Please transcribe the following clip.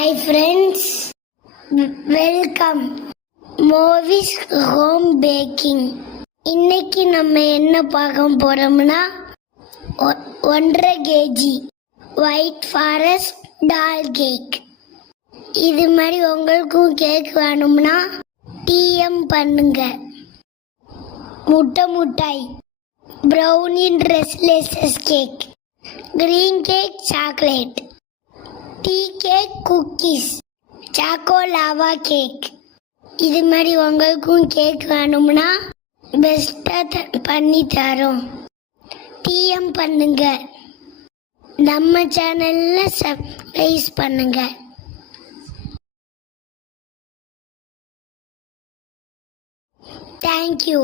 Hi friends, welcome மோவிஸ் home baking. இன்னைக்கு நம்ம என்ன பார்க்க போறோம்னா 1.5 kg white forest doll cake. இது மாதிரி உங்களுக்கும் கேக் வேணும்னா டிஎம் பண்ணுங்க. முட்டை முட்டாய், ப்ரௌனி ரெஸ்லெஸ் cake, green cake chocolate, tea cake, cookies, choco lava cake. இது மாதிரி உங்களுக்கும் கேக் வேணும்னா பெஸ்ட்டாக பண்ணி தரோம். டிஎம் பண்ணுங்க. நம்ம சேனலில் சப்ஸ்கிரைப் பண்ணுங்க. தேங்க்யூ.